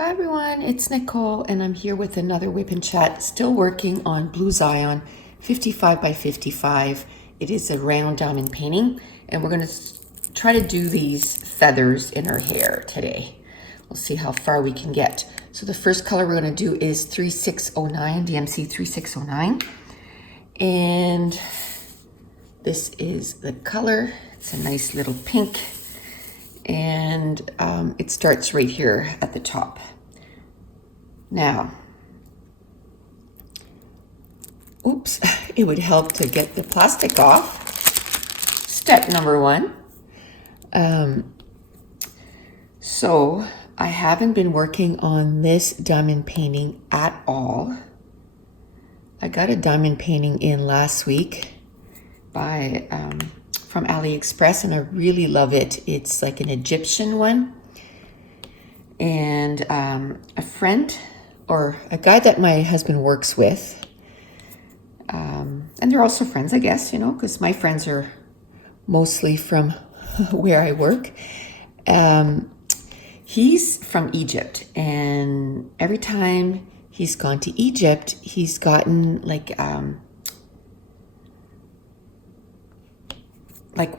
Hi everyone, it's Nicole and I'm here with another WIP and Chat, still working on Blue Zion 55 by 55. It is a round diamond painting and we're going to try to do these feathers in her hair today. We'll see how far we can get. So the first color we're going to do is 3609, DMC 3609. And this is the color. It's a nice little pink. And it starts right here at the top. Now, oops, it would help to get the plastic off. Step number one. So I haven't been working on this diamond painting at all. I got a diamond painting in last week from AliExpress and I really love it. It's like an Egyptian one. And a friend or a guy that my husband works with, and they're also friends, I guess, you know, because my friends are mostly from where I work. He's from Egypt, and every time he's gone to Egypt, he's gotten like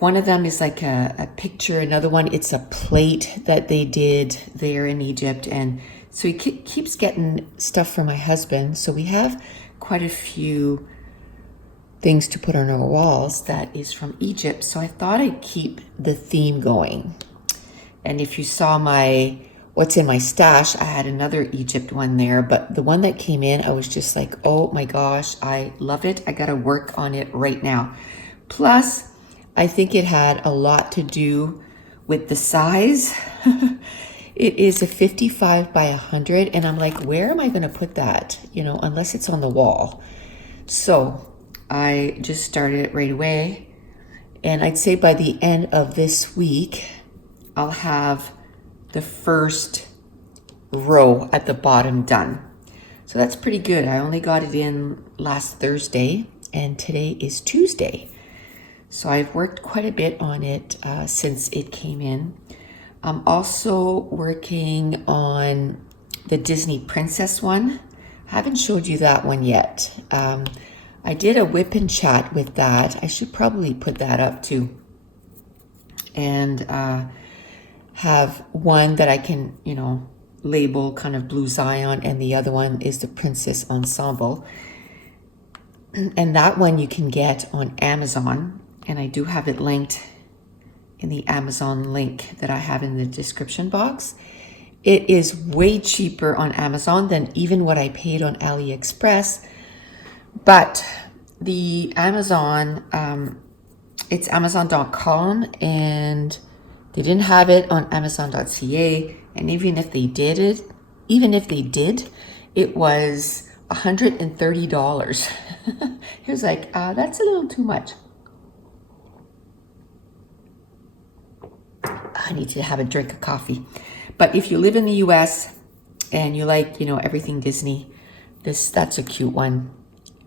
one of them is like a picture, another one, it's a plate that they did there in Egypt. And so he keeps getting stuff from my husband. So we have quite a few things to put on our walls that is from Egypt. So I thought I'd keep the theme going. And if you saw what's in my stash, I had another Egypt one there, but the one that came in, I was just like, oh my gosh, I love it. I gotta work on it right now. Plus, I think it had a lot to do with the size. It is a 55 by 100, and I'm like, where am I gonna put that? You know, unless it's on the wall. So I just started it right away. And I'd say by the end of this week, I'll have the first row at the bottom done. So that's pretty good. I only got it in last Thursday and today is Tuesday. So I've worked quite a bit on it since it came in. I'm also working on the Disney Princess one. I haven't showed you that one yet. I did a WIP and Chat with that. I should probably put that up too. And have one that I can, you know, label kind of Blue Zion, and the other one is the Princess Ensemble. And that one you can get on Amazon. And I do have it linked in the Amazon link that I have in the description box. It is way cheaper on Amazon than even what I paid on AliExpress. But the Amazon, it's Amazon.com, and they didn't have it on Amazon.ca. And even if they did, it was $130. He was like, that's a little too much. I need to have a drink of coffee. But if you live in the US and you like, you know, everything Disney, that's a cute one.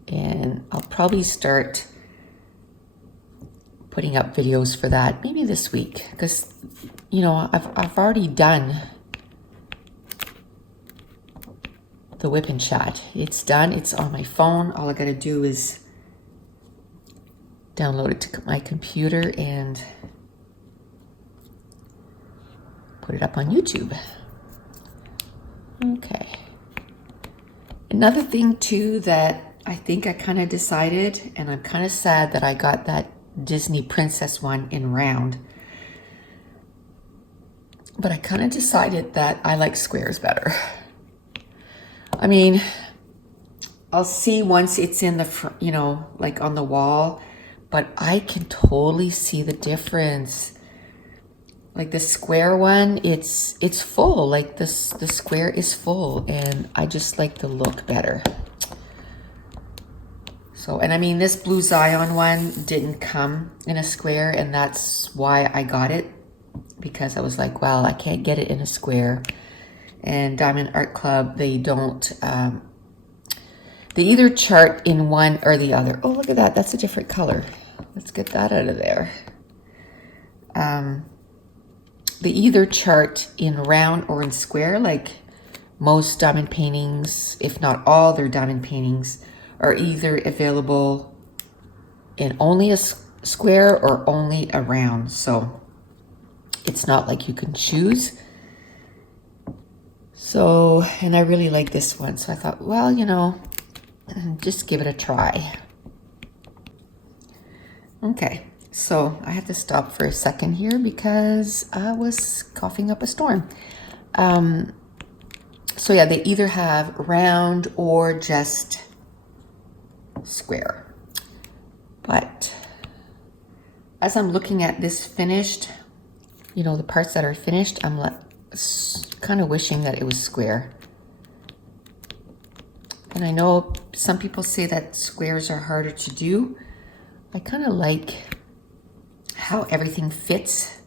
And I'll probably start putting up videos for that maybe this week, because, you know, I've already done the WIP and Chat. It's done. It's on my phone. All I got to do is download it to my computer and put it up on YouTube. Okay. Another thing too that I think I kind of decided, and I'm kind of sad that I got that Disney Princess one in round, but I kind of decided that I like squares better. I mean, I'll see once it's in the, you know, like on the wall, but I can totally see the difference. Like the square one, it's full. Like the square is full, and I just like the look better. So, and I mean, this Blue Zion one didn't come in a square, and that's why I got it, because I was like, well, I can't get it in a square. And Diamond Art Club, they don't, they either chart in one or the other. Oh, look at that. That's a different color. Let's get that out of there. They either chart in round or in square. Like most diamond paintings, if not all their diamond paintings, are either available in only a square or only a round. So it's not like you can choose. So, and I really like this one. So I thought, well, you know, just give it a try. Okay, so I had to stop for a second here because I was coughing up a storm. So yeah, they either have round or just square. But as I'm looking at this finished, you know, the parts that are finished, I'm kind of wishing that it was square. And I know some people say that squares are harder to do. I kind of like how everything fits.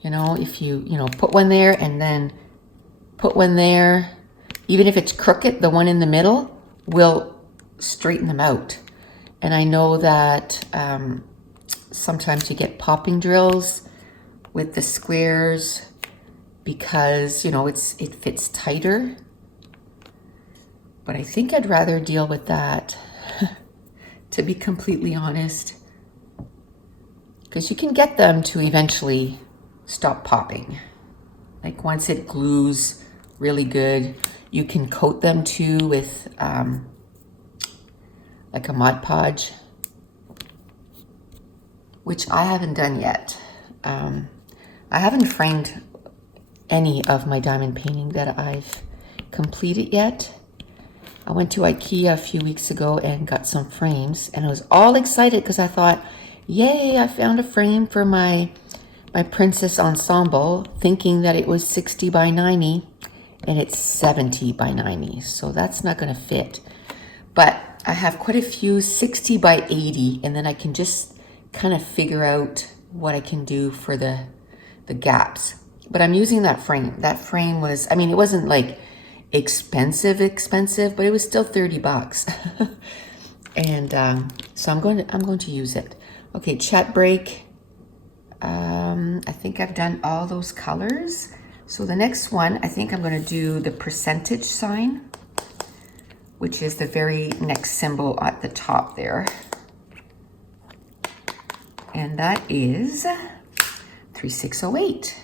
You know, if you put one there and then put one there, even if it's crooked, the one in the middle will straighten them out. And I know that sometimes you get popping drills with the squares because, you know, it fits tighter. But I think I'd rather deal with that, to be completely honest, because you can get them to eventually stop popping. Like once it glues really good, you can coat them too with like a Mod Podge, which I haven't done yet. I haven't framed any of my diamond painting that I've completed yet. I went to IKEA a few weeks ago and got some frames, and I was all excited because I thought, yay, I found a frame for my princess ensemble, thinking that it was 60 by 90, and it's 70 by 90, so that's not going to fit. But I have quite a few 60 by 80, and then I can just kind of figure out what I can do for the gaps. But I'm using that frame. That frame was, I mean, it wasn't like expensive, but it was still 30 bucks. And so I'm going to use it. Okay, chat break. I think I've done all those colors. So the next one, I think I'm going to do the percentage sign, which is the very next symbol at the top there. And that is 3608.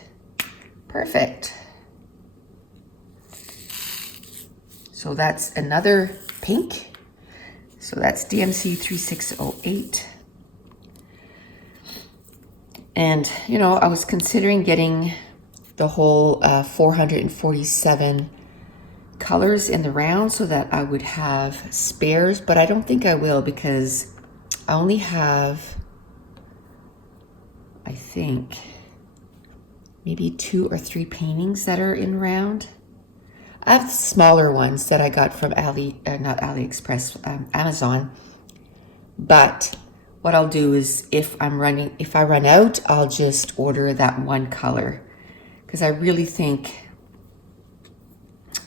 Perfect. So that's another pink. So that's DMC 3608. And, you know, I was considering getting the whole 447 colors in the round so that I would have spares, but I don't think I will because I only have, I think, maybe 2 or 3 paintings that are in round. I have smaller ones that I got from Amazon. But what I'll do is if I run out, I'll just order that one color, because I really think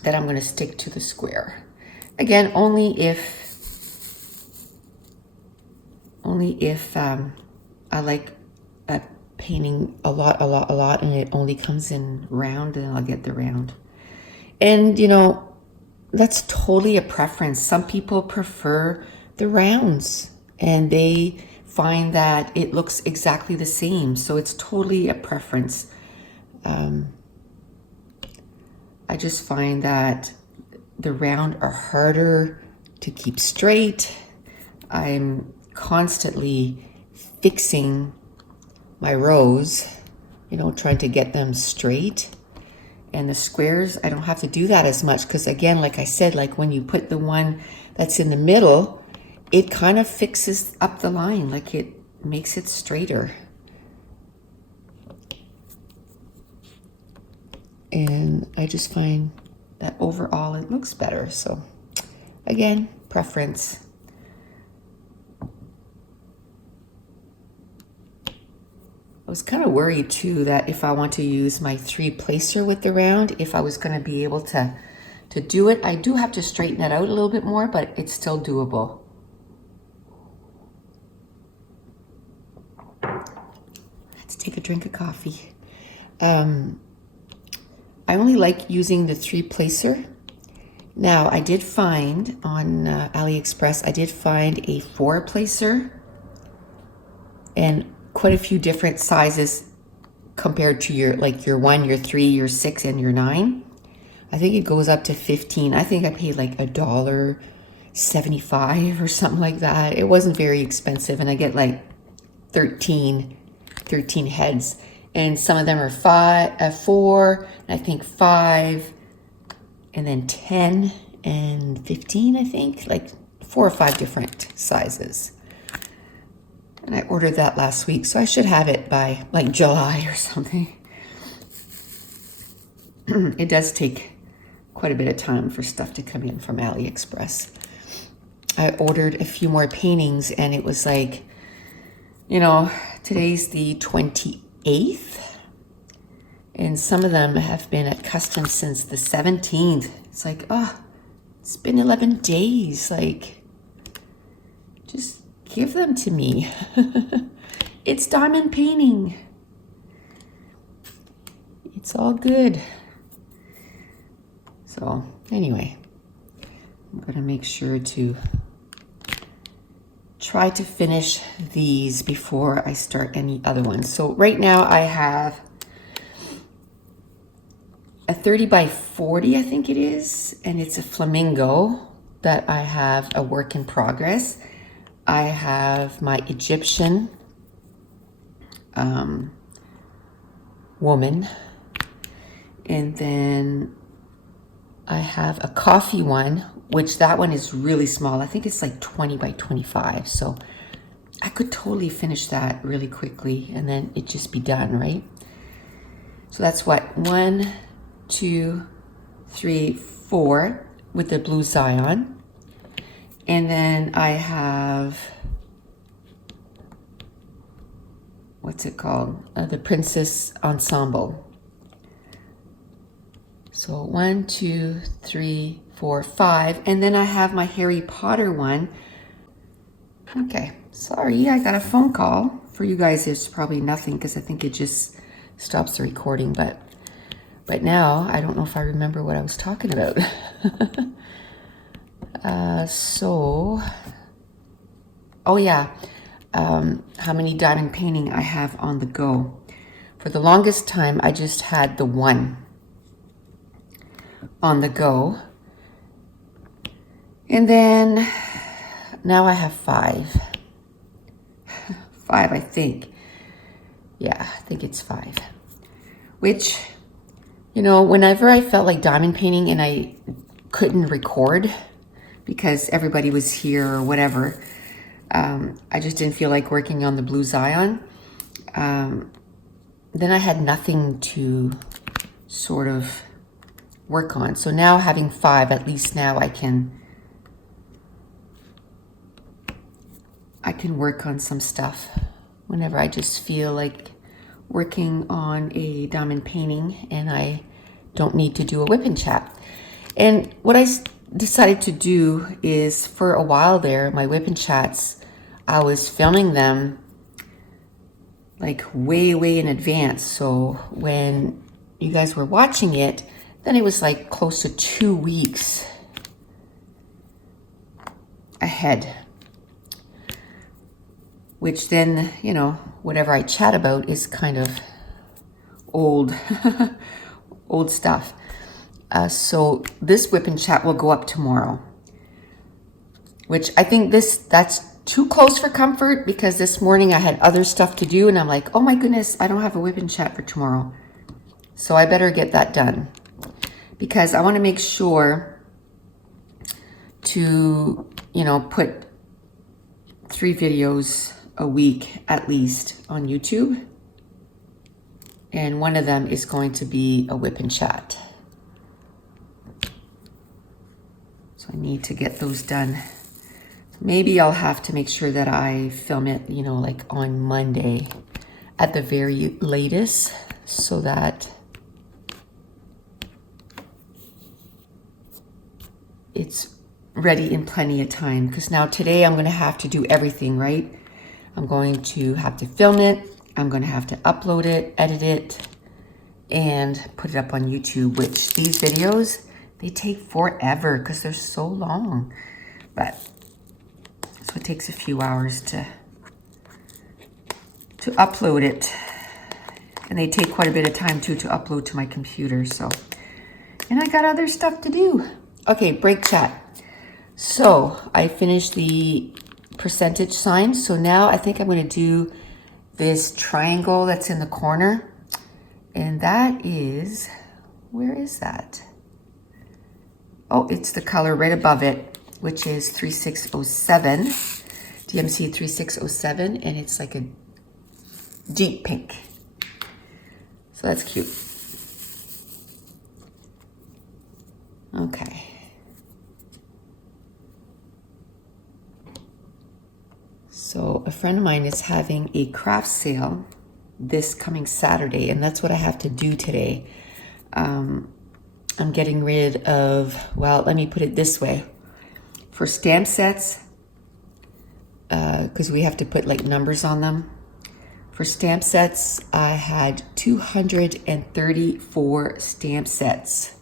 that I'm going to stick to the square. Again, only if I like a painting a lot, and it only comes in round, then I'll get the round. And, you know, that's totally a preference. Some people prefer the rounds and they find that it looks exactly the same. So it's totally a preference. I just find that the round are harder to keep straight. I'm constantly fixing my rows, you know, trying to get them straight. And the squares, I don't have to do that as much because, again, like I said, like when you put the one that's in the middle, it kind of fixes up the line, like it makes it straighter. And I just find that overall it looks better. So again, preference. I was kind of worried too that if I want to use my 3-placer with the round, if I was going to be able to do it. I do have to straighten it out a little bit more, but it's still doable. Let's take a drink of coffee. I only like using the 3-placer Now, I did find on AliExpress, I did find a 4-placer and quite a few different sizes compared to your 1, your 3, your 6, and your 9. I think it goes up to 15. I think I paid like $1.75 or something like that. It wasn't very expensive, and I get like 13 heads. And some of them are 4, and I think 5, and then 10 and 15, I think, like 4 or 5 different sizes. And I ordered that last week, so I should have it by like July or something. It does take quite a bit of time for stuff to come in from AliExpress. I ordered a few more paintings, and it was like, you know, today's the 28th, and some of them have been at customs since the 17th. It's like, oh, it's been 11 days. Like, just give them to me. It's diamond painting. It's all good. So anyway, I'm going to make sure to try to finish these before I start any other ones. So right now I have a 30 by 40, I think it is, and it's a flamingo that I have a work in progress. I have my Egyptian woman, and then I have a coffee one, which that one is really small. I think it's like 20 by 25. So I could totally finish that really quickly, and then it'd just be done, right? So that's what, 1, 2, 3, 4 with the blue Zion. And then I have, what's it called? The Princess Ensemble. So 1, 2, 3, 4, 5. And then I have my Harry Potter one. Okay, sorry, I got a phone call. For you guys, it's probably nothing because I think it just stops the recording. But now, I don't know if I remember what I was talking about. Oh yeah, how many diamond painting I have on the go. For the longest time, I just had the one on the go. And then now I have 5. 5, I think. Yeah, I think it's 5. Which, you know, whenever I felt like diamond painting and I couldn't record because everybody was here or whatever, I just didn't feel like working on the blue Zion. Then I had nothing to sort of work on. So now having 5, at least now I can work on some stuff whenever I just feel like working on a diamond painting and I don't need to do a whip and chat. And what I decided to do is, for a while there, my whip and chats, I was filming them like way in advance. So when you guys were watching it, then it was like close to 2 weeks ahead. Which then, you know, whatever I chat about is kind of old, old stuff. So this whip and chat will go up tomorrow. Which I think that's too close for comfort, because this morning I had other stuff to do and I'm like, oh my goodness, I don't have a whip and chat for tomorrow. So I better get that done, because I want to make sure to, you know, put 3 videos a week at least on YouTube. And one of them is going to be a whip and chat. So I need to get those done. Maybe I'll have to make sure that I film it, you know, like on Monday at the very latest, so that it's ready in plenty of time. Because now today I'm going to have to do everything, right? I'm going to have to film it. I'm going to have to upload it, edit it, and put it up on YouTube, which these videos, They take forever because they're so long. But so it takes a few hours to upload it. And they take quite a bit of time too to upload to my computer. So, and I got other stuff to do. Okay, break chat. So I finished the percentage sign. So now I think I'm going to do this triangle that's in the corner. And that is, where is that? Oh, it's the color right above it, which is 3607, DMC 3607, and it's like a deep pink. So that's cute. Okay. So a friend of mine is having a craft sale this coming Saturday, and that's what I have to do today. I'm getting rid of, well, let me put it this way. For stamp sets, because we have to put like numbers on them. For stamp sets, I had 234 stamp sets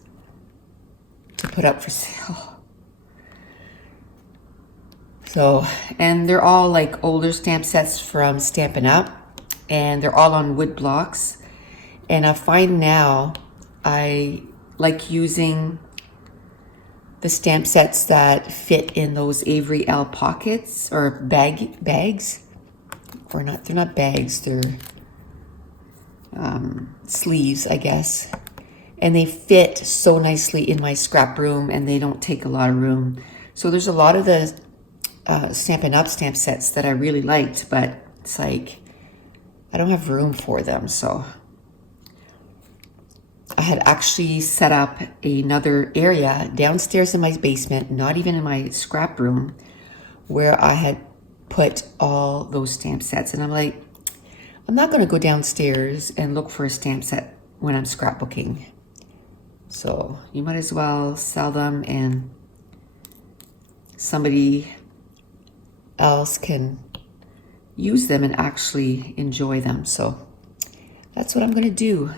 to put up for sale. So, and they're all like older stamp sets from Stampin' Up, and they're all on wood blocks. And I find now I like using the stamp sets that fit in those Avery L pockets or bags. Or not, they're not bags, they're sleeves, I guess. And they fit so nicely in my scrap room, and they don't take a lot of room. So there's a lot of the Stampin' Up stamp sets that I really liked, but it's like I don't have room for them. So I had actually set up another area downstairs in my basement, not even in my scrap room, where I had put all those stamp sets. And I'm like, I'm not going to go downstairs and look for a stamp set when I'm scrapbooking. So you might as well sell them, and somebody else can use them and actually enjoy them. So that's what I'm going to do.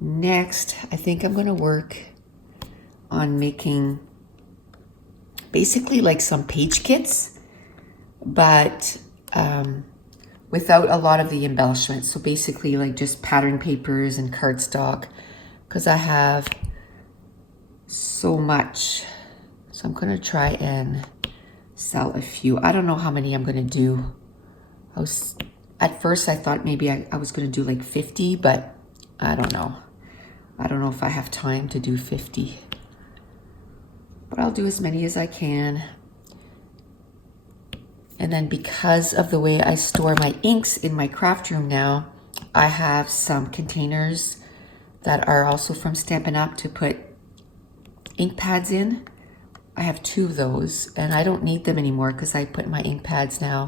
Next, I think I'm going to work on making basically like some page kits, but without a lot of the embellishments. So basically like just pattern papers and cardstock, because I have so much. So I'm going to try and sell a few. I don't know how many I'm going to do. At first I thought maybe I was going to do like 50, but I don't know. I don't know if I have time to do 50. But I'll do as many as I can. And then because of the way I store my inks in my craft room now, I have some containers that are also from Stampin' Up to put ink pads in. I have 2 of those, and I don't need them anymore because I put my ink pads now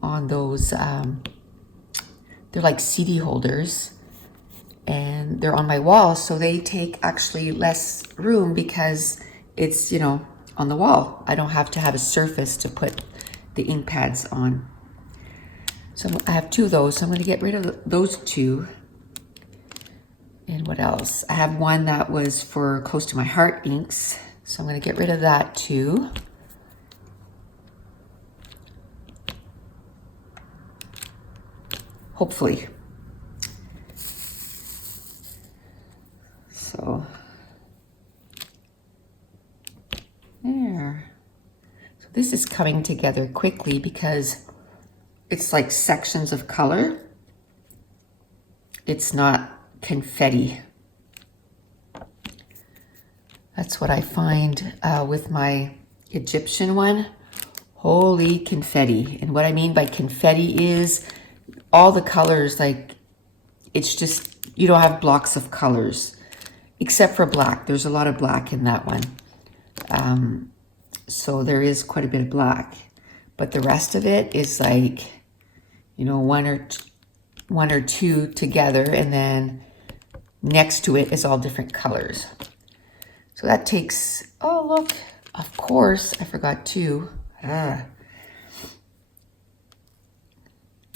on those, they're like CD holders, and they're on my wall, so they take actually less room because it's, you know, on the wall. I don't have to have a surface to put the ink pads on. So I have 2 of those, so I'm going to get rid of those 2. And what else? I have one that was for Close to My Heart inks, so I'm going to get rid of that too. Hopefully. So there. So this is coming together quickly because it's like sections of color. It's not confetti. That's what I find with my Egyptian one. Holy confetti. And what I mean by confetti is all the colors, like, it's just, you don't have blocks of colors except for black. There's a lot of black in that one. So there is quite a bit of black, but the rest of it is like, you know, one or two together, and then next to it is all different colors. So that takes, oh look, of course, I forgot 2.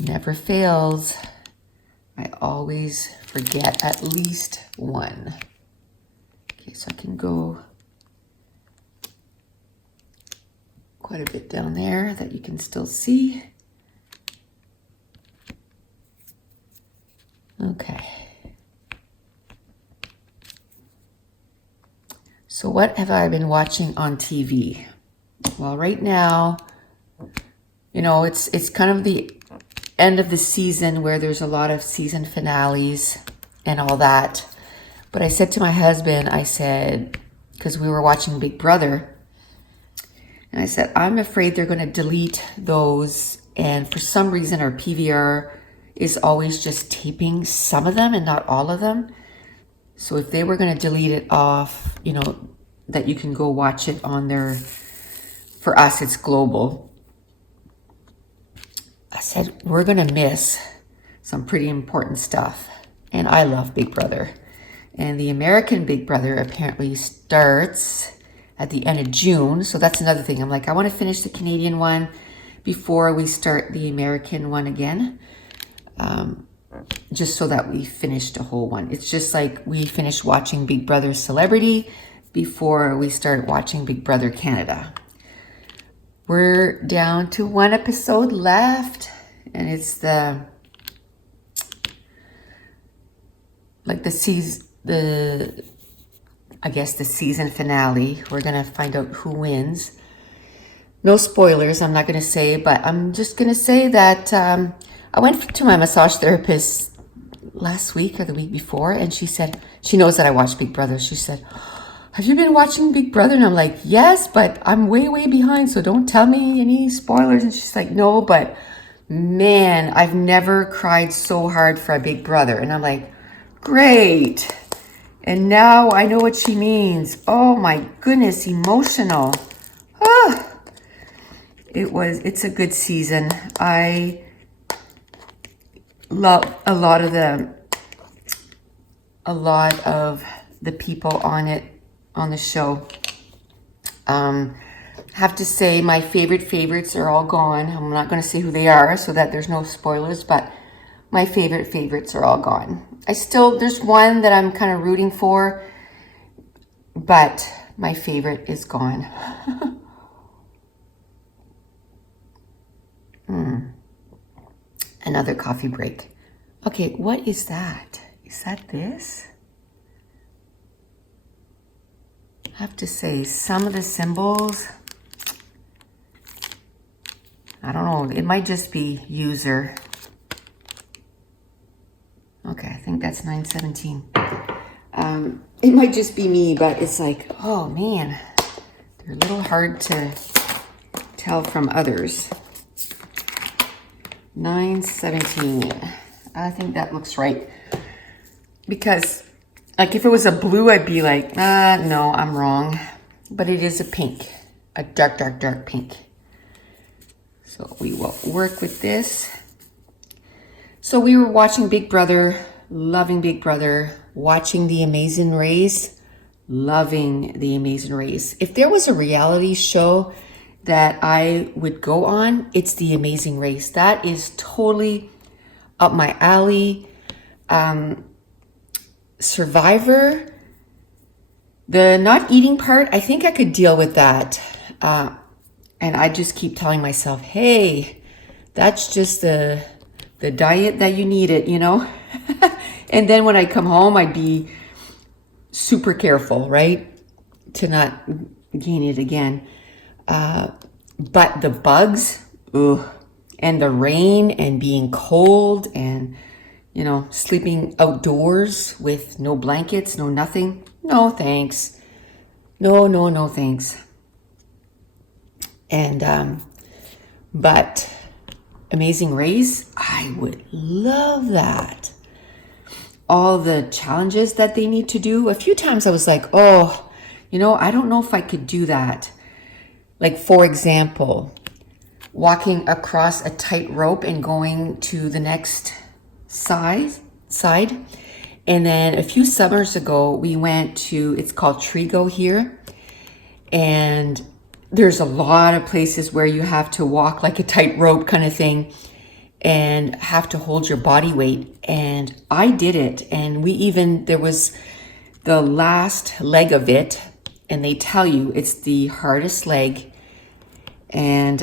Never fails. I always forget at least one. Okay, so I can go quite a bit down there that you can still see. Okay. So what have I been watching on TV? Well, right now, you know, it's kind of the end of the season where there's a lot of season finales and all that. But I said to my husband, I said, because we were watching Big Brother, and I said, I'm afraid they're going to delete those. And for some reason, our PVR is always just taping some of them and not all of them. So if they were going to delete it off, you know, that you can go watch it on their, for us, it's global. I said, we're going to miss some pretty important stuff. And I love Big Brother. And the American Big Brother apparently starts at the end of June. So that's another thing. I'm like, I want to finish the Canadian one before we start the American one again. Just so that we finish the whole one. It's just like we finished watching Big Brother Celebrity before we start watching Big Brother Canada. We're down to one episode left, and it's the season finale. We're gonna find out who wins. No spoilers, I'm not gonna say, but I'm just gonna say that I went to my massage therapist last week or the week before, and she said, she knows that I watch Big Brother. She said, have you been watching Big Brother? And I'm like, yes, but I'm way, way behind, so don't tell me any spoilers. And she's like, no, but man, I've never cried so hard for a Big Brother. And I'm like, great. And now I know what she means. Oh my goodness, emotional. It's a good season. I love a lot of the people on the show. Have to say my favorites are all gone. I'm not going to say who they are so that there's no spoilers, but my favorites are all gone. There's one that I'm kind of rooting for, but my favorite is gone. Another coffee break. Okay, what is that? Is that this? I have to say, some of the symbols, I don't know, it might just be user. Okay, I think that's 917. It might just be me, but it's like, oh man, they're a little hard to tell from others. 917. I think that looks right. Because, like, if it was a blue, I'd be like, no, I'm wrong. But it is a pink, a dark, dark, dark pink. So we will work with this. So we were watching Big Brother, loving Big Brother, watching The Amazing Race, loving The Amazing Race. If there was a reality show that I would go on, it's The Amazing Race. That is totally up my alley. Survivor, the not eating part, I think I could deal with that. And I just keep telling myself, hey, that's just the diet that you needed, you know? And then when I come home, I'd be super careful, right? To not gain it again. But the bugs, and the rain and being cold and, you know, sleeping outdoors with no blankets, no nothing. No, thanks. No, thanks. And, but Amazing Race, I would love that. All the challenges that they need to do. A few times I was like, oh, you know, I don't know if I could do that. Like, for example, walking across a tight rope and going to the next side. And then a few summers ago, we went to, it's called Trigo here. And there's a lot of places where you have to walk like a tight rope kind of thing and have to hold your body weight. And I did it. And there was the last leg of it. And they tell you it's the hardest leg. And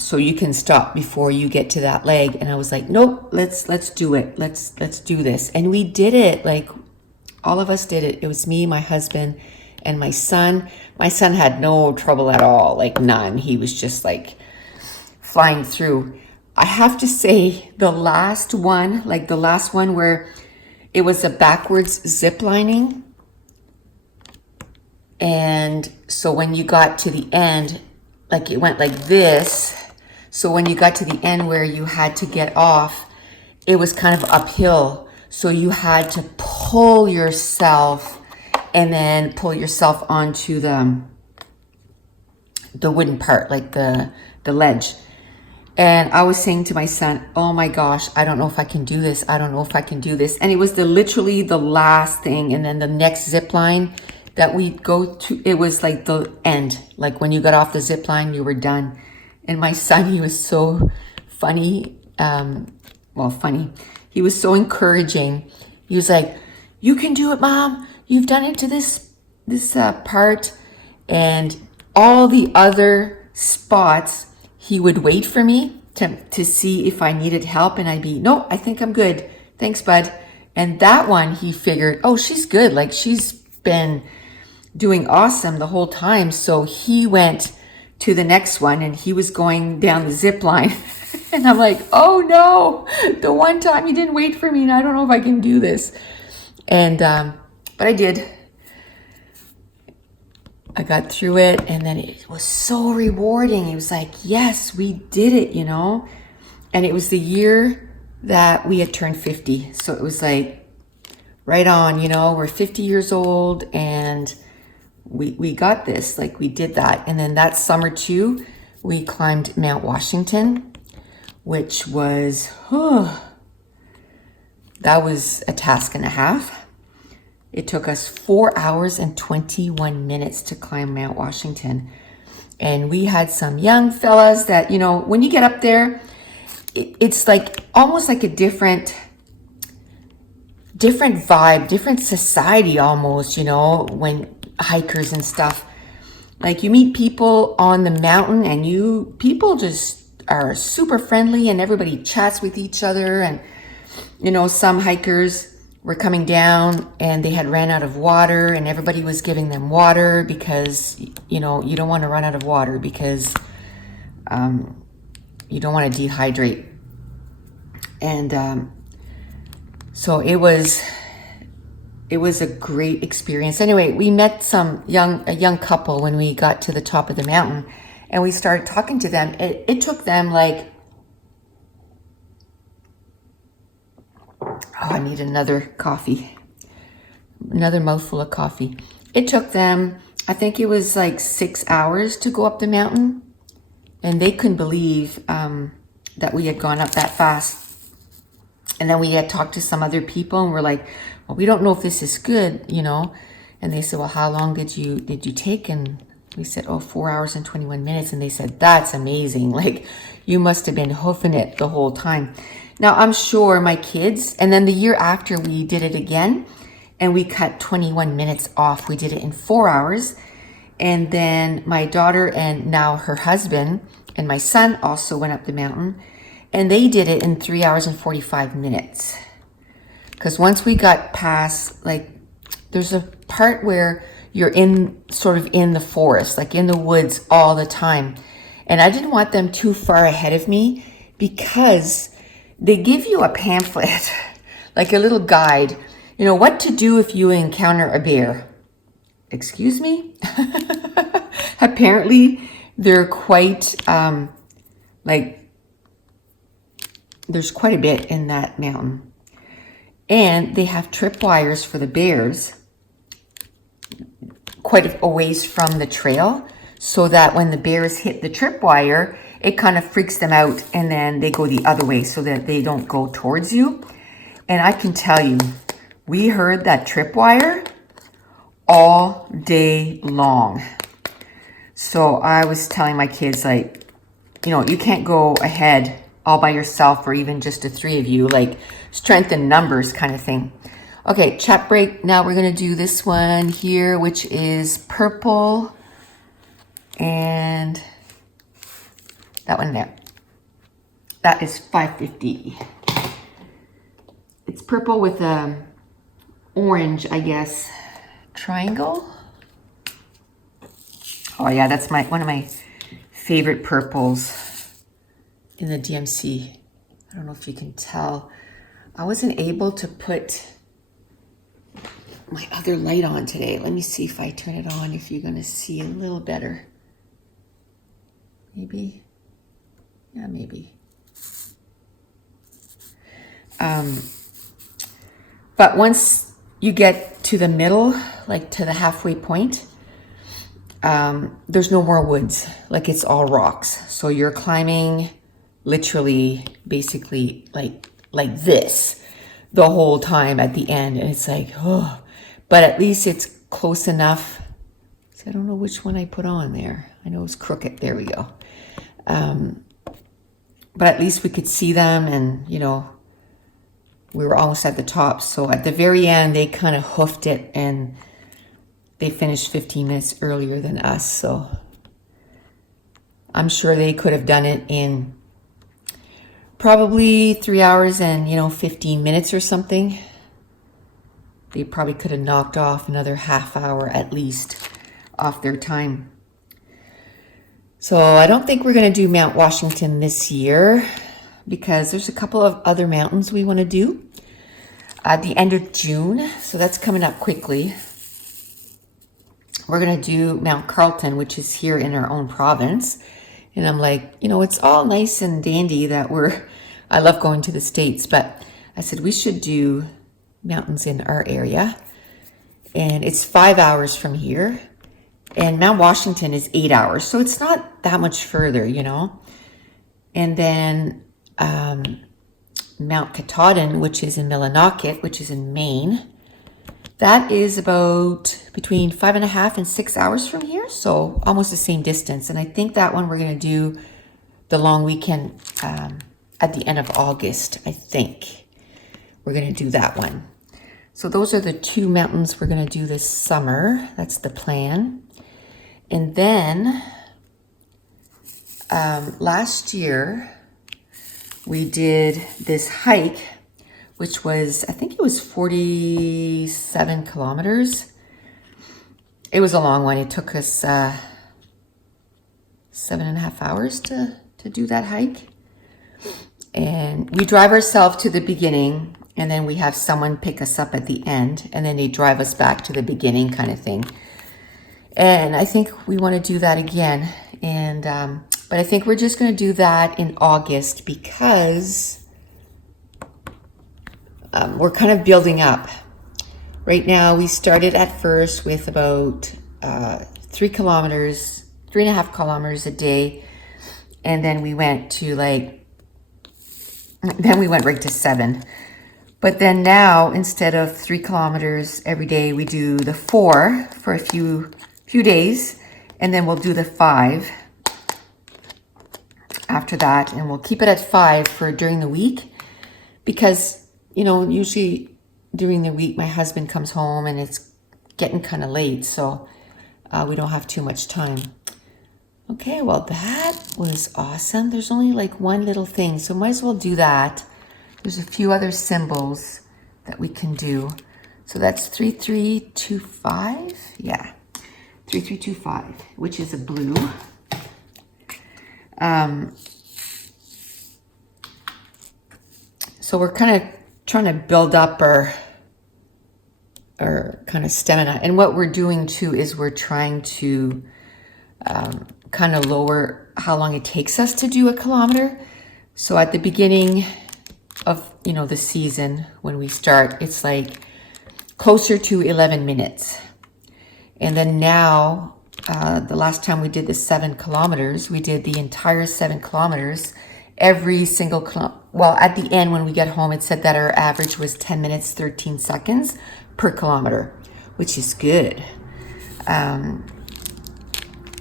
so you can stop before you get to that leg. And I was like, nope, let's do it. Let's do this. And we did it. Like, all of us did it. It was me, my husband, and my son. My son had no trouble at all, like none. He was just like flying through. I have to say, the last one where it was a backwards zip lining. And so when you got to the end, like it went like this. So when you got to the end where you had to get off, it was kind of uphill. So you had to pull yourself and then pull yourself onto the wooden part, like the ledge. And I was saying to my son, oh my gosh, I don't know if I can do this. I don't know if I can do this. And it was literally the last thing. And then the next zip line that we'd go to, it was like the end. Like when you got off the zip line, you were done. And my son, he was so funny. Funny. He was so encouraging. He was like, you can do it, Mom. You've done it to this part. And all the other spots, he would wait for me to see if I needed help, and I'd be, no, I think I'm good. Thanks, bud. And that one, he figured, oh, she's good. Like, she's been doing awesome the whole time. So he went to the next one, and he was going down the zip line. And I'm like, oh no, the one time he didn't wait for me, and I don't know if I can do this. And, but I did. I got through it, and then it was so rewarding. It was like, yes, we did it, you know? And it was the year that we had turned 50. So it was like, right on, you know, we're 50 years old, and we got this, like we did that. And then that summer too, we climbed Mount Washington, which was, that was a task and a half. It took us 4 hours and 21 minutes to climb Mount Washington. And we had some young fellas that, you know, when you get up there, it's like almost like a different vibe, different society almost, you know, when hikers and stuff. Like you meet people on the mountain, and people just are super friendly, and everybody chats with each other. And, you know, some hikers were coming down and they had ran out of water, and everybody was giving them water because, you know, you don't want to run out of water because you don't want to dehydrate. And so it was a great experience. Anyway, we met a young couple when we got to the top of the mountain, and we started talking to them. It took them like, I need another coffee, another mouthful of coffee. It took them, I think it was like 6 hours to go up the mountain, and they couldn't believe that we had gone up that fast. And then we had talked to some other people, and we're like, well, we don't know if this is good, you know. And they said, well, how long did you take? And we said, 4 hours and 21 minutes. And they said, that's amazing. Like, you must have been hoofing it the whole time. Now, I'm sure my kids, and then the year after we did it again, and we cut 21 minutes off. We did it in 4 hours. And then my daughter and now her husband and my son also went up the mountain, and they did it in 3 hours and 45 minutes. Because once we got past, like, there's a part where you're sort of in the forest, like in the woods all the time. And I didn't want them too far ahead of me, because they give you a pamphlet, like a little guide, you know, what to do if you encounter a bear. Excuse me? Apparently, they're quite, there's quite a bit in that mountain. And they have tripwires for the bears quite a ways from the trail, so that when the bears hit the tripwire, it kind of freaks them out, and then they go the other way so that they don't go towards you. And I can tell you, we heard that tripwire all day long. So I was telling my kids, like, you know, you can't go ahead all by yourself, or even just the three of you, like strength in numbers kind of thing. Okay, chat break. Now we're going to do this one here, which is purple and That one there. That is $5.50. It's purple with a orange, I guess, triangle. Oh yeah, that's one of my favorite purples in the DMC. I don't know if you can tell. I wasn't able to put my other light on today. Let me see if I turn it on, if you're gonna see a little better. Maybe, yeah, maybe. But once you get to the middle, like to the halfway point, there's no more woods. Like it's all rocks. So you're climbing literally, basically like this the whole time at the end. And it's like, oh, but at least it's close enough. So I don't know which one I put on there. I know it's crooked. There we go. But at least we could see them, and you know, we were almost at the top. So at the very end, they kind of hoofed it and they finished 15 minutes earlier than us. So I'm sure they could have done it in probably 3 hours and, 15 minutes or something. They probably could have knocked off another half hour at least off their time. So I don't think we're going to do Mount Washington this year because there's a couple of other mountains we want to do at the end of June. So that's coming up quickly. We're going to do Mount Carlton, which is here in our own province. And I'm like, it's all nice and dandy that I love going to the States, but I said we should do mountains in our area. And it's 5 hours from here. And Mount Washington is 8 hours. So it's not that much further, And then Mount Katahdin, which is in Millinocket, which is in Maine. That is about between 5.5 and 6 hours from here. So almost the same distance. And I think that one we're going to do the long weekend at the end of August, I think. We're going to do that one. So those are the two mountains we're going to do this summer. That's the plan. And then last year we did this hike, which was, I think it was 47 kilometers. It was a long one. It took us 7.5 hours to do that hike. And we drive ourselves to the beginning, and then we have someone pick us up at the end, and then they drive us back to the beginning kind of thing. And I think we want to do that again. And but I think we're just going to do that in August because we're kind of building up. Right now, we started at first with about 3 kilometers, 3.5 kilometers a day. And then we went right to 7. But then now, instead of 3 kilometers every day, we do the 4 for a few days, and then we'll do the 5 after that, and we'll keep it at 5 for during the week because, usually during the week my husband comes home and it's getting kind of late, so we don't have too much time. Okay, well, that was awesome. There's only like one little thing, so might as well do that. There's a few other symbols that we can do. So that's 3325. Yeah, 3325, which is a blue. So we're kind of trying to build up our kind of stamina. And what we're doing too is we're trying to kind of lower how long it takes us to do a kilometer. So at the beginning of the season when we start, it's like closer to 11 minutes, and then now the last time we did the 7 kilometers, we did the entire 7 kilometers every single well, at the end when we get home, it said that our average was 10 minutes 13 seconds per kilometer, which is good.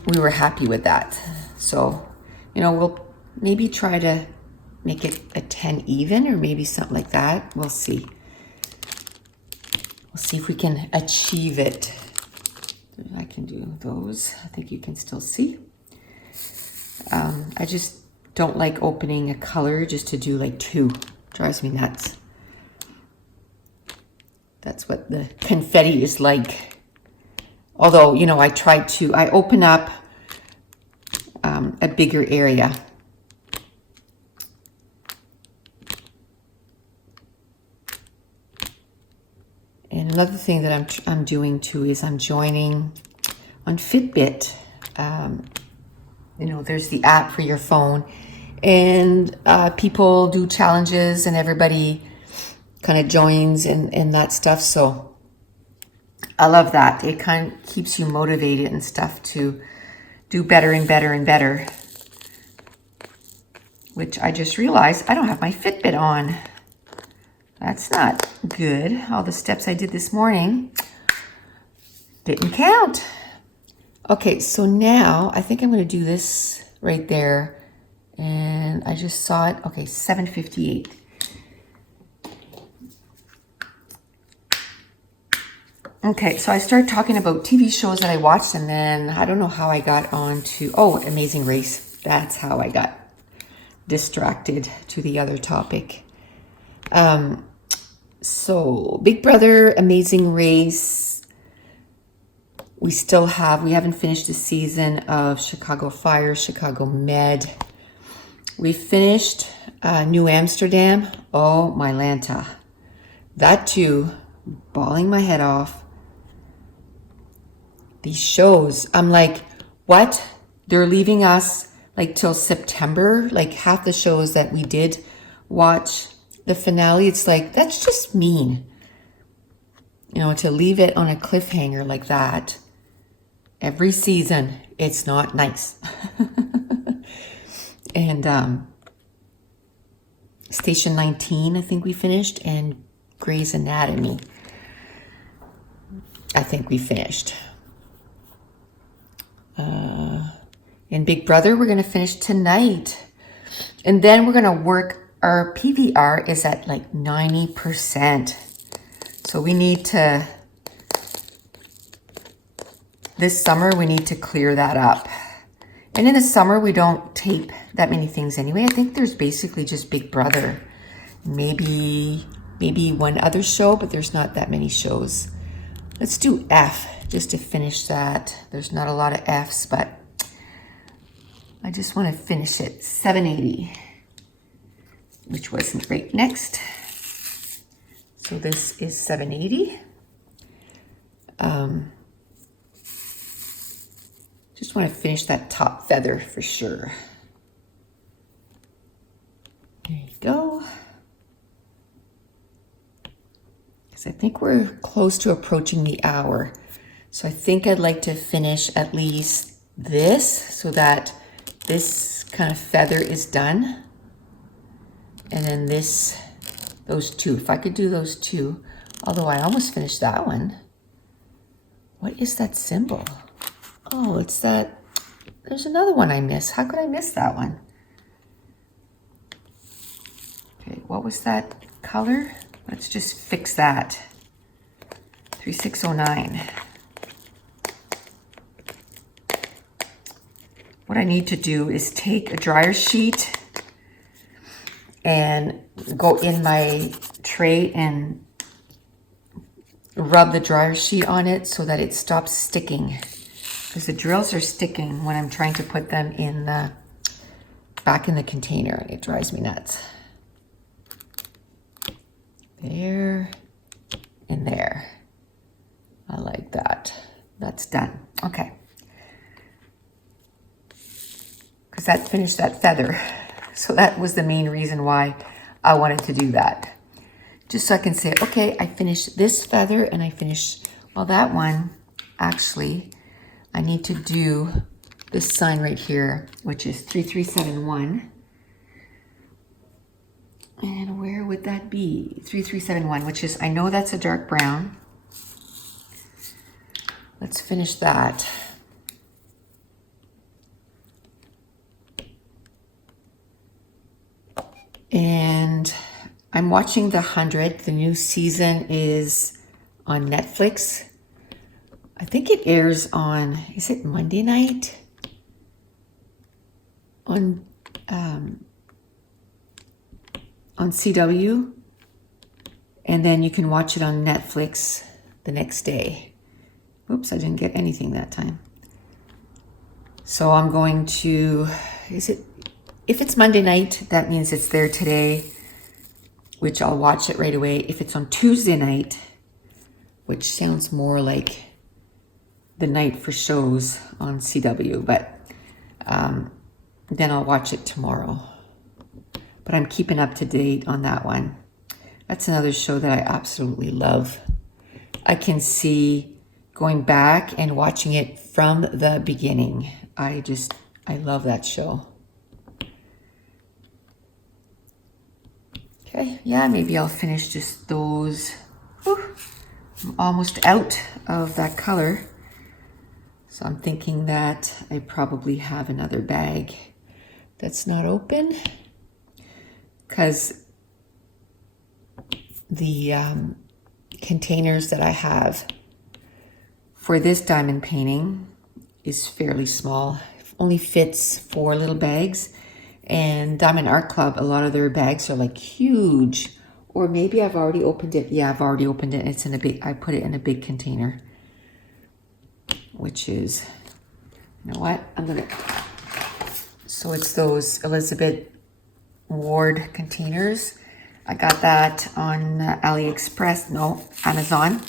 We were happy with that. So we'll maybe try to make it a 10 even, or maybe something like that. We'll see. We'll see if we can achieve it. I can do those. I think you can still see. I just don't like opening a color just to do like 2. Drives me nuts. That's what the confetti is like. Although, you know, I open up a bigger area. And another thing that I'm doing too is I'm joining on Fitbit. You know, there's the app for your phone, and people do challenges, and everybody kind of joins and that stuff. So I love that. It kind of keeps you motivated and stuff to do better and better and better. Which I just realized I don't have my Fitbit on. That's not good. All the steps I did this morning didn't count. Okay, so now I think I'm going to do this right there. And I just saw it. Okay, 7:58. Okay, so I started talking about TV shows that I watched, and then I don't know how I got on to, Amazing Race. That's how I got distracted to the other topic. So Big Brother, Amazing Race. We haven't finished the season of Chicago Fire, Chicago Med. We finished New Amsterdam. Oh, my Lanta. That too, bawling my head off. These shows, I'm like, what? They're leaving us like till September? Like half the shows that we did watch, the finale, it's like, that's just mean. You know, to leave it on a cliffhanger like that every season, it's not nice. And Station 19, I think we finished, and Grey's Anatomy, I think we finished. And Big Brother, we're going to finish tonight. And then we're going to work, our PVR is at like 90%. So we need to, this summer, we need to clear that up. And in the summer, we don't tape that many things anyway. I think there's basically just Big Brother. Maybe one other show, but there's not that many shows. Let's do F just to finish that. There's not a lot of Fs, but I just want to finish it. 780, which wasn't right next. So this is 780. Just want to finish that top feather for sure. There you go. Because I think we're close to approaching the hour. So I think I'd like to finish at least this so that this kind of feather is done. And then those two, if I could do those two, although I almost finished that one. What is that symbol? Oh, it's that, there's another one I missed. How could I miss that one? Okay, what was that color? Let's just fix that. 3609. What I need to do is take a dryer sheet and go in my tray and rub the dryer sheet on it so that it stops sticking. Because the drills are sticking when I'm trying to put them in back in the container, and it drives me nuts. There and there. I like that. That's done. Okay. Because that finished that feather. So that was the main reason why I wanted to do that. Just so I can say, okay, I finished this feather and I finished, well, that one, actually, I need to do this sign right here, which is 3371. And where would that be? 3371, which is, I know that's a dark brown. Let's finish that. And I'm watching The 100. The new season is on Netflix. I think it airs on, is it Monday night? On on CW, and then you can watch it on Netflix the next day. Oops, I didn't get anything that time. So I'm going to, if it's Monday night, that means it's there today, which I'll watch it right away. If it's on Tuesday night, which sounds more like the night for shows on CW, but then I'll watch it tomorrow. But I'm keeping up to date on that one. That's another show that I absolutely love. I can see going back and watching it from the beginning. I love that show. Okay, yeah, maybe I'll finish just those. Whew. I'm almost out of that color. So I'm thinking that I probably have another bag that's not open, because the containers that I have for this diamond painting is fairly small. It only fits 4 little bags. And Diamond Art Club, a lot of their bags are like huge. Or maybe I've already opened it. Yeah, I've already opened it. It's in a big, I put it in a big container, which is, you know what? So it's those Elizabeth Ward containers. I got that on Amazon.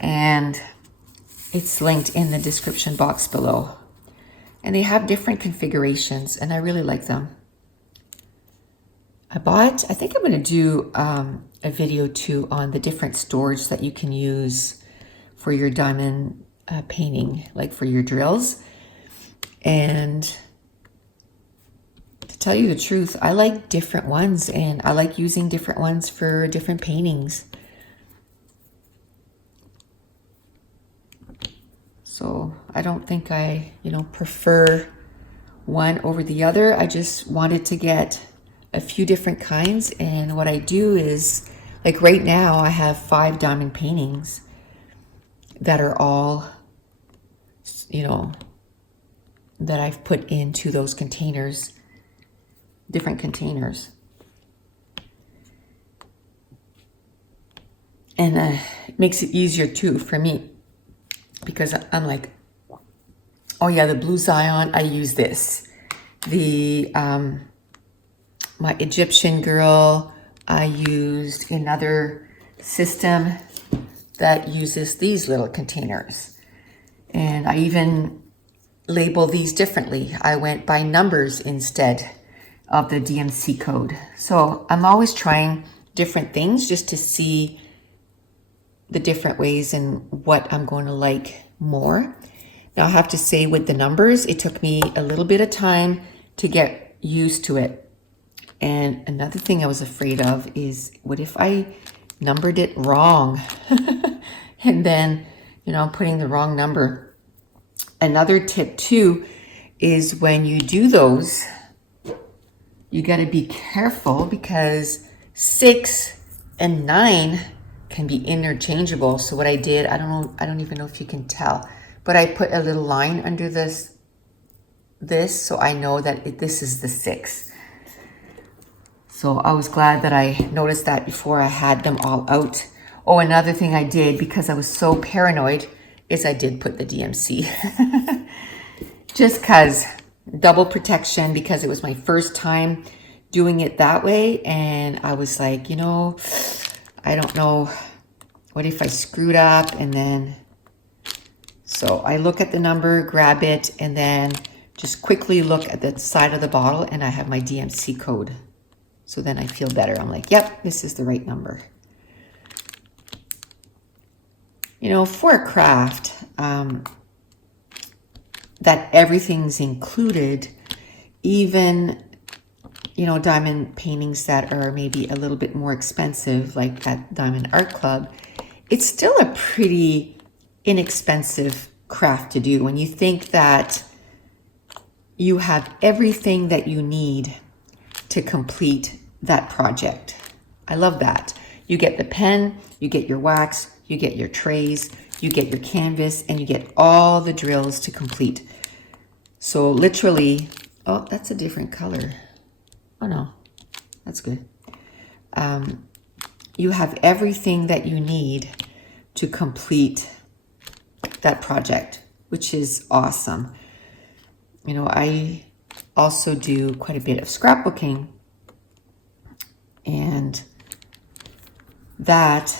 And it's linked in the description box below. And they have different configurations, and I really like them. I think I'm going to do a video too on the different storage that you can use for your diamond painting, like for your drills. And to tell you the truth, I like different ones, and I like using different ones for different paintings. So I don't think I, prefer one over the other. I just wanted to get a few different kinds. And what I do is, like right now, I have 5 diamond paintings that are all, that I've put into those containers, different containers. And it makes it easier too for me, because I'm like, oh yeah, the Blue Zion, I use this. The my Egyptian girl, I used another system that uses these little containers. And I even label these differently. I went by numbers instead of the DMC code. So I'm always trying different things just to see the different ways and what I'm going to like more. Now I have to say, with the numbers, it took me a little bit of time to get used to it. And another thing I was afraid of is, what if I numbered it wrong? And then, I'm putting the wrong number. Another tip too is, when you do those, you got to be careful, because 6 and 9 can be interchangeable. So what I did, I don't even know if you can tell, but I put a little line under this so I know that this is the 6. So I was glad that I noticed that before I had them all out. Oh, another thing I did, because I was so paranoid, is I did put the DMC. Just because, double protection, because it was my first time doing it that way. And I was like, I don't know, what if I screwed up? And then, so I look at the number, grab it, and then just quickly look at the side of the bottle, and I have my DMC code. So then I feel better. I'm like, yep, this is the right number. For a craft, that everything's included, even, diamond paintings that are maybe a little bit more expensive, like at Diamond Art Club, it's still a pretty inexpensive craft to do when you think that you have everything that you need to complete that project. I love that. You get the pen, you get your wax, you get your trays, you get your canvas, and you get all the drills to complete. So literally, Oh, that's a different color. Oh no, that's good. You have everything that you need to complete that project, which is awesome. You know, I also do quite a bit of scrapbooking, and that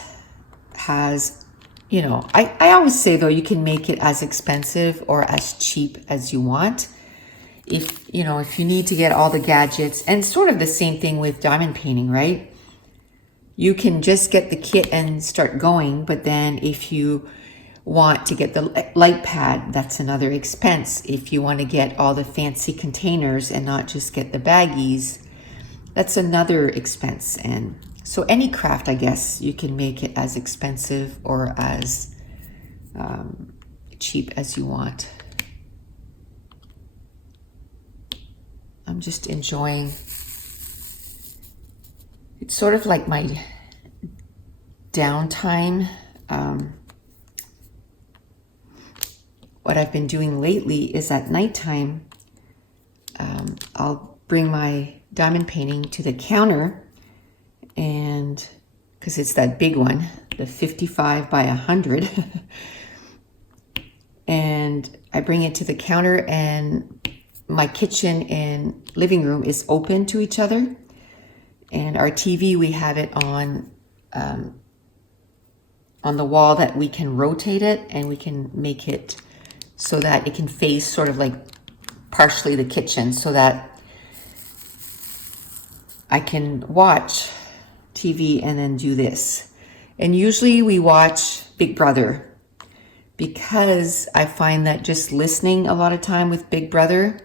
has, you know, I always say though, you can make it as expensive or as cheap as you want. If, you know, if you need to get all the gadgets, and sort of the same thing with diamond painting, right? You can just get the kit and start going, but then if you want to get the light pad, that's another expense. If you want to get all the fancy containers and not just get the baggies, that's another expense. And so any craft, I guess, you can make it as expensive or as cheap as you want. I'm just enjoying. It's sort of like my downtime. What I've been doing lately is at nighttime, I'll bring my diamond painting to the counter, and because it's that big one, the 55 by 100, and I bring it to the counter, and my kitchen and living room is open to each other. And our TV, we have it on the wall that we can rotate it, and we can make it so that it can face sort of like partially the kitchen, so that I can watch TV and then do this. And usually we watch Big Brother, because I find that just listening a lot of time with Big Brother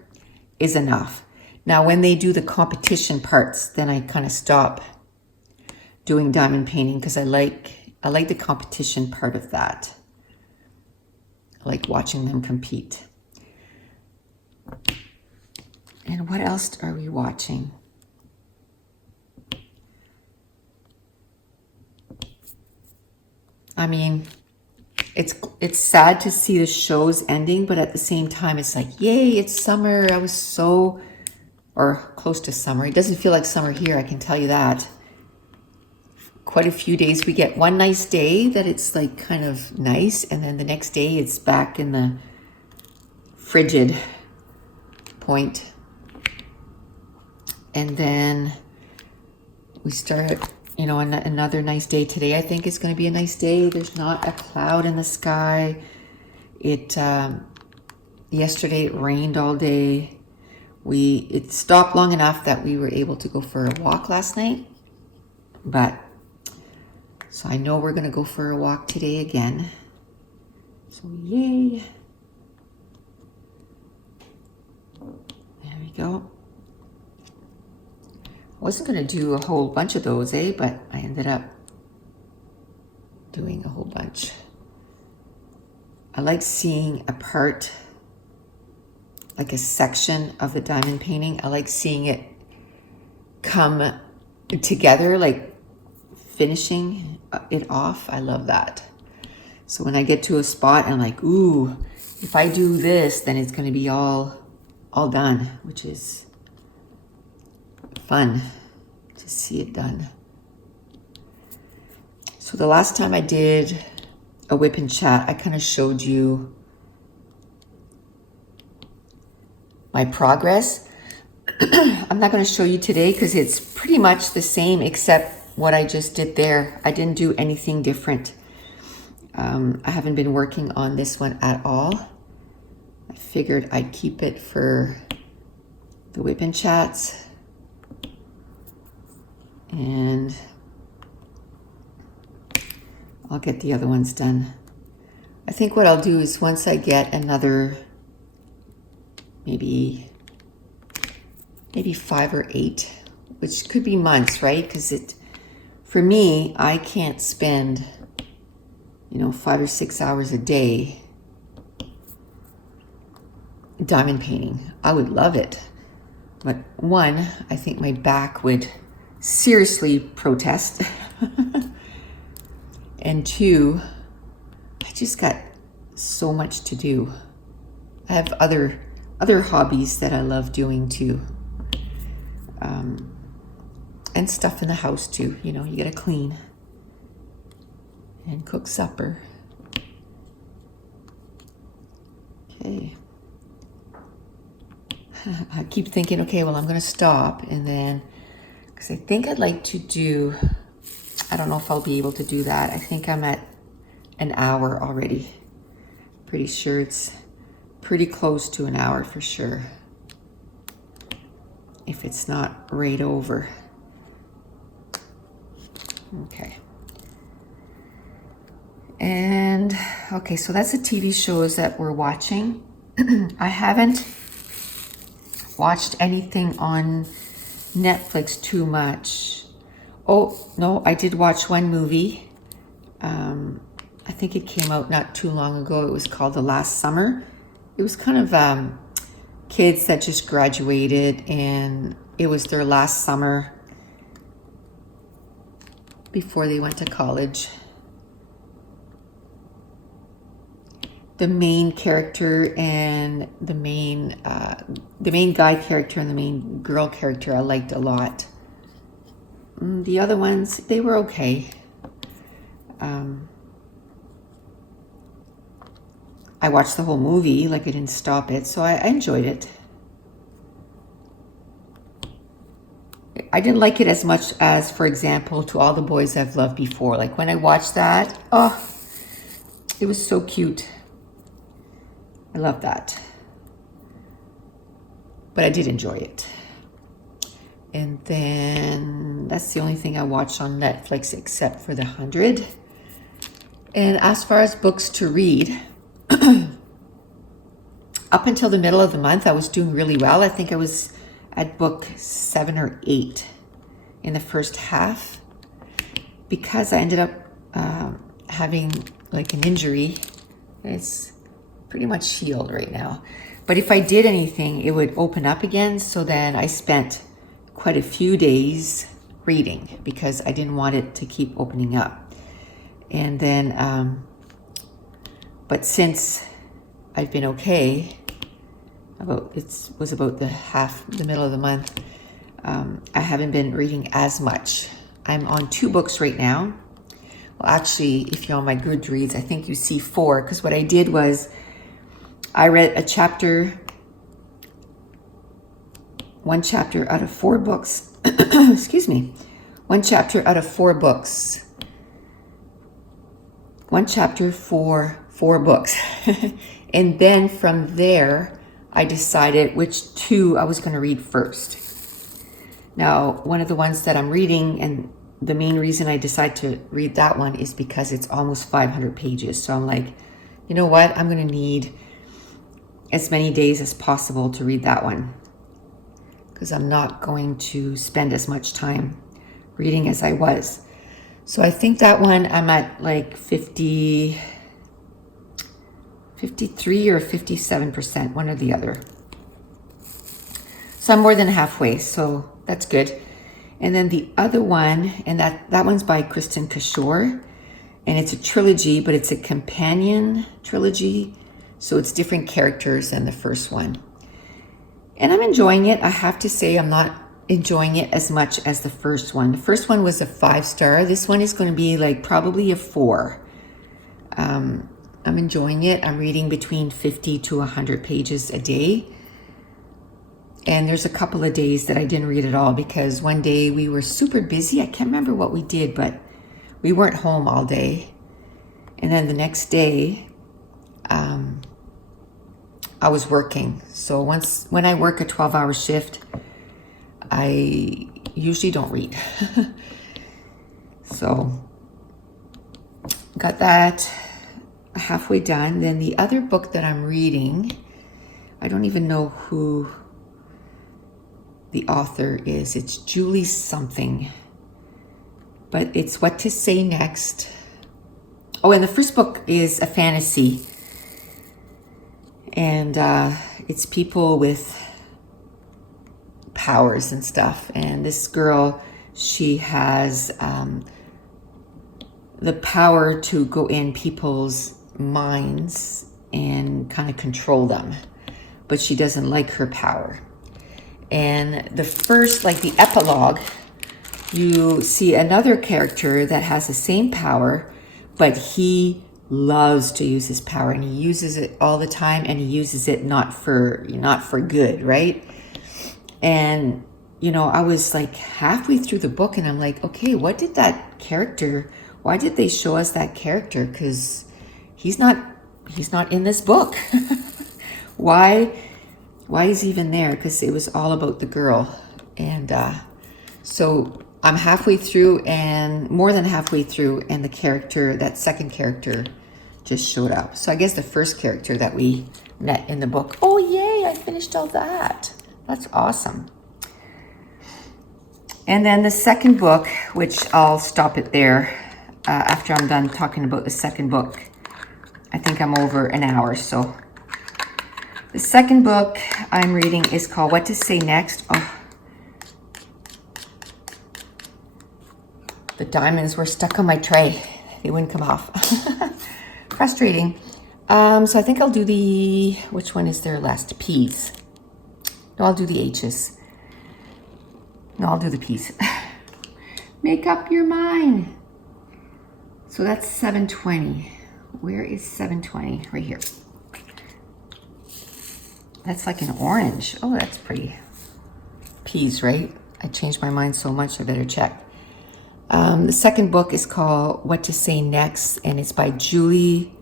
is enough. Now, when they do the competition parts, then I kind of stop doing diamond painting, because I like the competition part of that. I like watching them compete. And what else are we watching? I mean, it's sad to see the shows ending, but at the same time, it's like, yay, it's summer. I was so, or close to summer. It doesn't feel like summer here, I can tell you that. Quite a few days, we get one nice day that it's like kind of nice, and then the next day it's back in the frigid point. And then we start, you know, another nice day. Today I think is going to be a nice day. There's not a cloud in the sky. Yesterday it rained all day. It stopped long enough that we were able to go for a walk last night. So I know we're going to go for a walk today again. So yay. There we go. I wasn't going to do a whole bunch of those, but I ended up doing a whole bunch. I like seeing a part, like a section of the diamond painting. I like seeing it come together, like finishing it off. I love that. So when I get to a spot, I'm like, ooh, if I do this, then it's going to be all done, which is fun to see it done. So the last time I did a WIP and chat, I kind of showed you my progress. I'm not going to show you today because it's pretty much the same except what I just did there. I didn't do anything different. I haven't been working on this one at all. I figured I'd keep it for the WIP and chats. And I'll get the other ones done. I think what I'll do is once I get another maybe 5 or 8, which could be months, right? Because for me, I can't spend, 5 or 6 hours a day diamond painting. I would love it. But one, I think my back would seriously protest. And two, I just got so much to do. I have other other hobbies that I love doing too. And stuff in the house too. You know, you gotta clean and cook supper. Okay. I keep thinking, okay, well, I'm gonna stop, and then, because I think I'd like to do, I don't know if I'll be able to do that. I think I'm at an hour already. Pretty sure it's pretty close to an hour for sure, if it's not right over. Okay. And okay, so that's the TV shows that we're watching. I haven't watched anything on Netflix too much. Oh, no, I did watch one movie. I think it came out not too long ago. It was called The Last Summer. It was kind of kids that just graduated, and it was their last summer before they went to college. The main character and the main guy character and the main girl character I liked a lot. The other ones, they were okay. I watched the whole movie, like I didn't stop it, so I enjoyed it. I didn't like it as much as, for example, To All the Boys I've Loved Before. Like when I watched that, oh, it was so cute. I love that. But I did enjoy it. And then that's the only thing I watched on Netflix except for The 100. And as far as books to read, up until the middle of the month, I was doing really well. I think I was at book 7 or 8 in the first half, because I ended up having like an injury. It's pretty much healed right now. But if I did anything, it would open up again. So then I spent quite a few days reading because I didn't want it to keep opening up. And then, but since I've been okay, it was about the middle of the month, I haven't been reading as much. I'm on 2 books right now. Well, actually, if you're on my Goodreads, I think you see 4, because what I did was I read one chapter out of 4 books. Excuse me. 1 chapter out of 4 books. 1 chapter for 4 books. And then from there, I decided which 2 I was going to read first. Now, one of the ones that I'm reading, and the main reason I decided to read that one is because it's almost 500 pages. So I'm like, you know what? I'm going to need as many days as possible to read that one, because I'm not going to spend as much time reading as I was. So I think that one I'm at like 53 or 57%, one or the other. So I'm more than halfway, so that's good. And then the other one, and that one's by Kristen Kishore, and it's a trilogy, but it's a companion trilogy, so it's different characters than the first one. And I'm enjoying it. I have to say I'm not enjoying it as much as the first one. The first one was a 5-star. This one is going to be like probably a 4. I'm enjoying it. I'm reading between 50 to 100 pages a day. And there's a couple of days that I didn't read at all because one day we were super busy. I can't remember what we did, but we weren't home all day. And then the next day, I was working. So when I work a 12-hour shift, I usually don't read. So got that halfway done. Then the other book that I'm reading, I don't even know who the author is. It's Julie something, but it's What to Say Next. Oh, and the first book is a fantasy, and it's people with powers and stuff. And this girl, she has the power to go in people's minds and kind of control them. but she doesn't like her power. And the first, like the epilogue, you see another character that has the same power, but he loves to use his power, and he uses it all the time, and he uses it not for good, right? And you know, I was like halfway through the book, and I'm like, okay, what did that character? Why did they show us that character? Because he's not in this book. Why is he even there? Because it was all about the girl. And so I'm halfway through, and more than halfway through, and that second character just showed up. So I guess the first character that we met in the book. Oh yay, I finished all that. That's awesome. And then the second book, which I'll stop it there after I'm done talking about the second book. I think I'm over an hour, so. The second book I'm reading is called What to Say Next. Oh, the diamonds were stuck on my tray. They wouldn't come off. Frustrating. So I think I'll do which one is there last? P's. No, I'll do the H's. No, I'll do the P's. Make up your mind. So that's 720. Where is 720? Right here. That's like an orange. Oh, that's pretty. P's, right? I changed my mind so much, I better check. The second book is called What to Say Next, and it's by Julie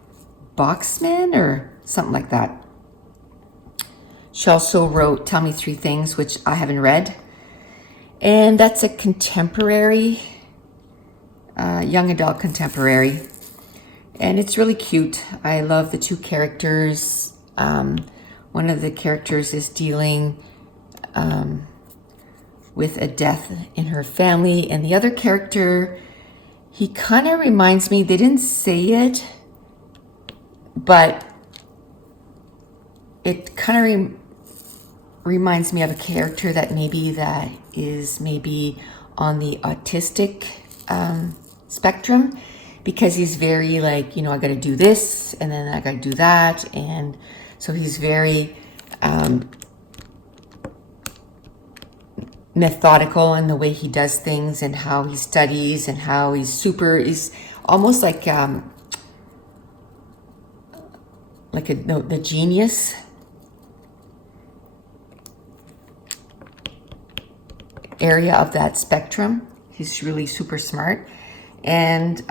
Boxman or something like that. She also wrote Tell Me Three Things, which I haven't read. And that's a contemporary, young adult contemporary. And it's really cute. I love the two characters. One of the characters is dealing with a death in her family. And the other character, he kind of reminds me, they didn't say it, but it kind of reminds me of a character that is maybe on the autistic spectrum, because he's very like, you know, I got to do this and then I got to do that. And so he's very methodical in the way he does things and how he studies and how he's almost like the genius area of that spectrum. He's really super smart. And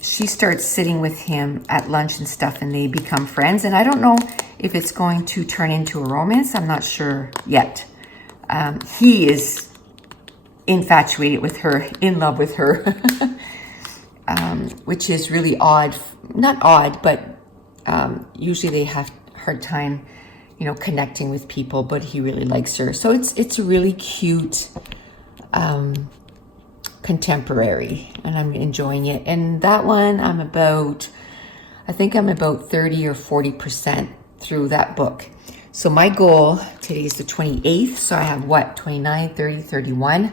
she starts sitting with him at lunch and stuff, and they become friends. And I don't know if it's going to turn into a romance. I'm not sure yet. He is infatuated with her, in love with her, which is really odd. Not odd, but usually they have a hard time, you know, connecting with people, but he really likes her. So it's really cute. Contemporary, and I'm enjoying it. And that one I think I'm about 30 or 40% through that book. So my goal today is the 28th, so I have 29, 30, 31. I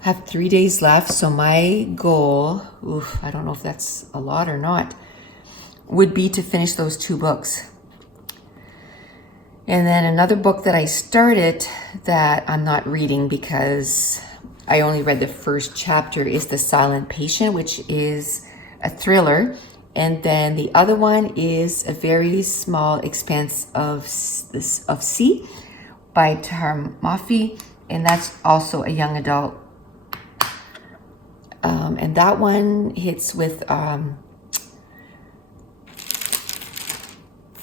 have 3 days left. So my goal, I don't know if that's a lot or not, would be to finish those 2 books. And then another book that I started that I'm not reading because I only read the first chapter is The Silent Patient, which is a thriller. And then the other one is A Very Small Expanse of Sea by Tahar Mafi. And that's also a young adult. And that one hits with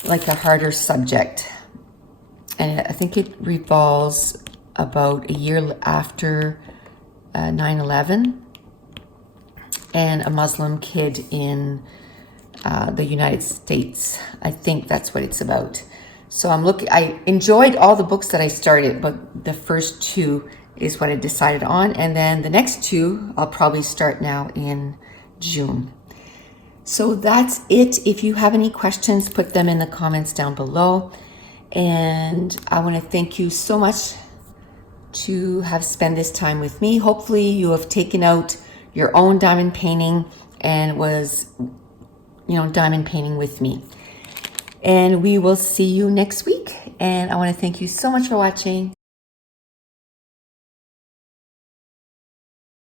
like a harder subject. And I think it revolves about a year after 9/11 and a Muslim kid in the United States. I think that's what it's about. So I enjoyed all the books that I started, but the first 2 is what I decided on. And then the next 2, I'll probably start now in June. So that's it. If you have any questions, put them in the comments down below. And I want to thank you so much to have spent this time with me. Hopefully you have taken out your own diamond painting and was, you know, diamond painting with me. And we will see you next week. And I want to thank you so much for watching.